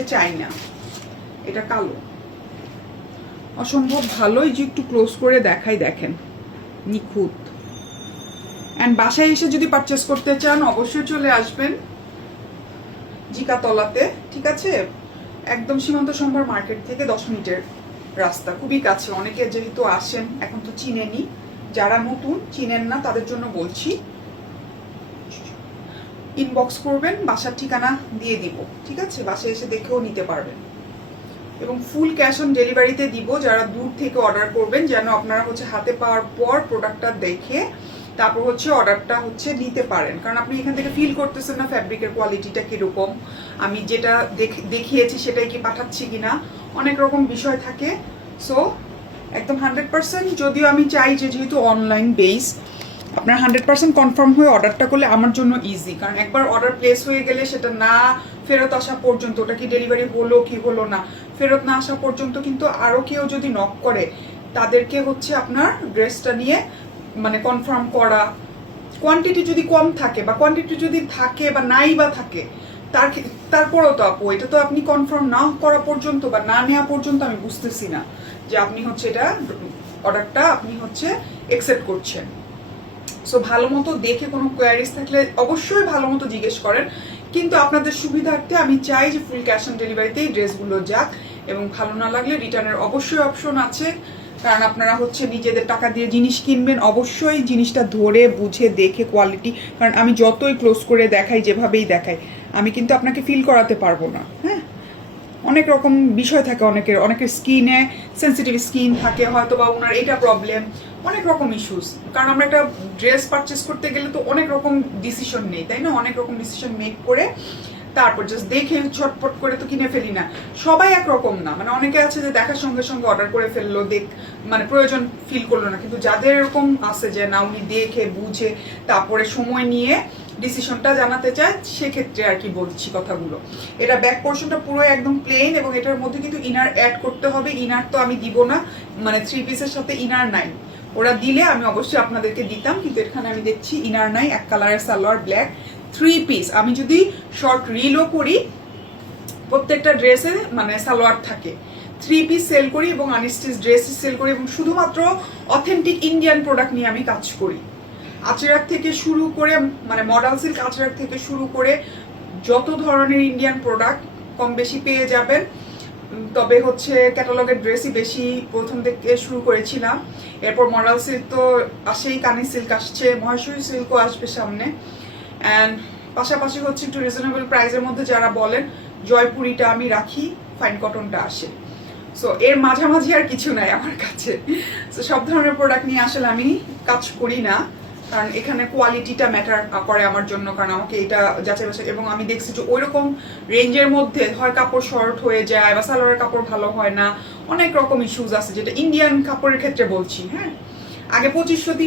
দেখতে চাই না। এটা কালো, অসম্ভব ভালোই, যে একটু ক্লোজ করে দেখাই, দেখেন নিখুঁত। অ্যান্ড বাসায় এসে যদি পারচেস করতে চান অবশ্যই চলে আসবেন জিকাতলাতে, ঠিক আছে? একদম সীমান্ত সম্ভার মার্কেট থেকে 10 মিনিটের রাস্তা, খুবই কাছে। অনেকে যেহেতু আসেন এখন তো চিনেনি, যারা নতুন চিনেন না তাদের জন্য বলছি, ইনবক্স করবেন, বাসার ঠিকানা দিয়ে দিব, ঠিক আছে? বাসায় এসে দেখেও নিতে পারবেন। এবং ফুল ক্যাশ অন ডেলিভারিতে দিব যারা দূর থেকে অর্ডার করবেন, যেন আপনারা হচ্ছে হাতে পাওয়ার পর প্রোডাক্টটা দেখে তারপর হচ্ছে অর্ডারটা হচ্ছে নিতে পারেন। কারণ আপনি এখান থেকে ফিল করতেছেন না ফ্যাব্রিকের কোয়ালিটিটা কিরকম, আমি যেটা দেখিয়েছি সেটাই কি পাঠাচ্ছি কিনা, অনেক রকম বিষয় থাকে। সো একদম 100%, যদিও আমি চাই যে যেহেতু অনলাইন বেস আপনার 100% কনফার্ম হয়ে অর্ডারটা করলে আমার জন্য ইজি। কারণ একবার অর্ডার প্লেস হয়ে গেলে সেটা না ফেরত আসা পর্যন্ত, ওটা কি ডেলিভারি হলো কি হলো না, ফেরত না আসা পর্যন্ত কিন্তু আরও কেউ যদি নক করে তাদেরকে হচ্ছে আপনার ড্রেসটা নিয়ে মানে কনফার্ম করা, কোয়ান্টিটি যদি কম থাকে বা কোয়ান্টিটি যদি থাকে বা নাই বা থাকে তারপরেও তো আপু এটা তো আপনি কনফার্ম না করা পর্যন্ত বা না নেওয়া পর্যন্ত আমি বুঝতেছি না যে আপনি হচ্ছে এটা অর্ডারটা আপনি হচ্ছে অ্যাকসেপ্ট করছেন। সো ভালো মতো দেখে কোনো কোয়ারিজ থাকলে অবশ্যই ভালো মতো জিজ্ঞেস করেন, কিন্তু আপনাদের সুবিধার্থে আমি চাই যে ফুল ক্যাশ অন ডেলিভারিতেই ড্রেসগুলো যাক, এবং ভালো না লাগলে রিটার্নের অবশ্যই অপশন আছে। কারণ আপনারা হচ্ছে নিজেদের টাকা দিয়ে জিনিস কিনবেন, অবশ্যই জিনিসটা ধরে বুঝে দেখে কোয়ালিটি, কারণ আমি যতই ক্লোজ করে দেখাই যেভাবেই দেখাই আমি কিন্তু আপনাকে ফিল করাতে পারবো না। হ্যাঁ, অনেক রকম বিষয় থাকে, অনেকের স্কিনে সেন্সিটিভ স্কিন থাকে, হয়তো বা ওনার এটা প্রবলেম, অনেক রকম ইস্যুস। কারণ আমরা একটা ড্রেস পারচেস করতে গেলে তো অনেক রকম ডিসিশন নেই, তাই না? অনেক রকম ডিসিশন মেক করে তারপর জাস্ট দেখে ছটপট করে তো কিনে ফেলি না, সবাই একরকম না। মানে অনেকে আছে যে দেখার সঙ্গে সঙ্গে অর্ডার করে ফেললো, মানে প্রয়োজন ফিল করলো না, কিন্তু যাদের এরকম আছে যে না উনি দেখে বুঝে তারপরে সময় নিয়ে ডিসিশনটা জানাতে চায়, সেক্ষেত্রে আর কি বলছি কথাগুলো। এটা ব্যাক পোর্শনটা পুরো একদম প্লেন, এবং এটার মধ্যে কিন্তু ইনার অ্যাড করতে হবে। ইনার তো আমি দিব না, মানে 3 পিসের সাথে ইনার নাই, ওরা দিলে আমি অবশ্যই আপনাদেরকে দিতাম, কিন্তু এখানে আমি দেখছি ইনার নাই। এক কালারের সালোয়ার ব্ল্যাক 3 পিস। আমি যদি শর্ট রিলও করি প্রত্যেকটা ড্রেসে মানে সালোয়ার থাকে, 3 পিস সেল করি এবং আনস্টিচ ড্রেস সেল করি, এবং শুধুমাত্র অথেন্টিক ইন্ডিয়ান প্রোডাক্ট নিয়ে আমি কাজ করি। আচরাক থেকে শুরু করে মানে মডেল সিল্ক আচরাক থেকে শুরু করে যত ধরনের ইন্ডিয়ান প্রোডাক্ট কম বেশি পেয়ে যাবেন। তবে হচ্ছে ক্যাটালগের ড্রেসই বেশি প্রথম থেকে শুরু করেছিলাম, এরপর মডেল সিল্ক তো আসেই, কানি সিল্ক আসছে, মহেশ্বরী সিল্কও আসবে সামনে। অ্যান্ড পাশাপাশি হচ্ছে একটু রিজনেবল প্রাইসের মধ্যে যারা বলেন জয়পুরিটা আমি রাখি, ফাইন কটনটা আসে। সো এর মাঝামাঝি আর কিছু নাই আমার কাছে। সো সব ধরনের প্রোডাক্ট নিয়ে আসলে আমি কাজ করি না, কারণ এখানে কোয়ালিটিটা ম্যাটার করে আমার জন্য। কারণ আমাকে এটা যাচাই বাছাই, এবং আমি দেখছি যে ওইরকম রেঞ্জের মধ্যে হয় কাপড় শর্ট হয়ে যায় বা সালোয়ারের কাপড় ভালো হয় না, অনেক রকম ইস্যুজ আছে, যেটা ইন্ডিয়ান কাপড়ের ক্ষেত্রে বলছি। হ্যাঁ, আগে 2500